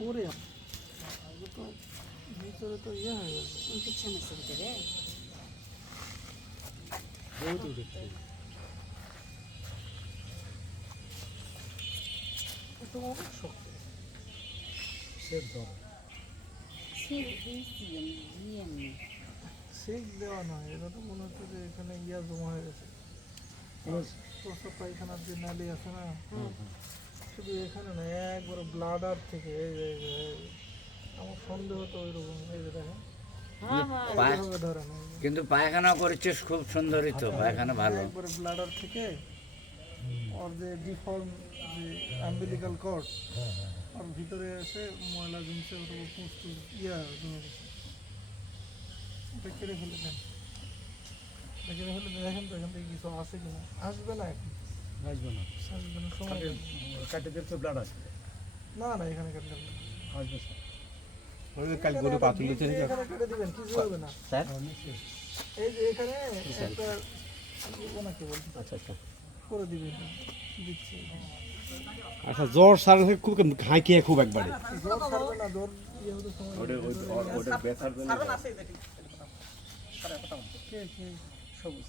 পরে আগে তো ভিতরে তো ইয়ে হয়ে গেছে। ইনফেকশন আছে ভিতরে। বহুত দেখতে এটা অনেক শক্ত। সেট ধরে সেক দিয়েছি আমি এমনি। সেক দেওয়া নয়, এটা তো মনে হচ্ছে যে এখানে ইয়া জমা হয়ে গেছে। প্রস্রাব পায়খানার যে নালী আছে না, শুধু এখানে না, একবারে ব্লাডার থেকে এই যে আমার সন্দেহ তো ওই রকম। এই যে দেখেন এইভাবে ধরেন, এই যে। কিন্তু পায়খানা করেছিস খুব সুন্দরই তো, পায়খানা ভালো। একবারে ব্লাডার থেকে ওর যে ডিফর্ম যে অ্যাম্বিলিক্যাল কর্ড, ওর ভিতরে এসে ময়লা জমছে, ওর উপর পুষ্টি ইয়া জমে গেছে। এটা কেটে ফেলে দেন, এটা কেটে ফেলে দেখেন তো এখান থেকে কিছু আসে কিনা। আসবে না এখন, আসবে না আসবে না, সময় লাগবে। কাটে দিলে তো ব্লাড আসবে না না, এখানে কাটলে হবে না। আসবে স্যার কাল গরু পাতুল দিতে এখানে কেটে দিবেন, কিছু হবে না। স্যার এই যে এখানে একটা ওনাকে বলতে আচ্ছা আচ্ছা করে দিবেন, দিচ্ছি। আচ্ছা জ্বর সার খুব হাই খেয়ে খুব একবারে জ্বর ছাড়বে না, জ্বর ইয়ে হতে সময় লাগবে। ব্যথার কে সবুজ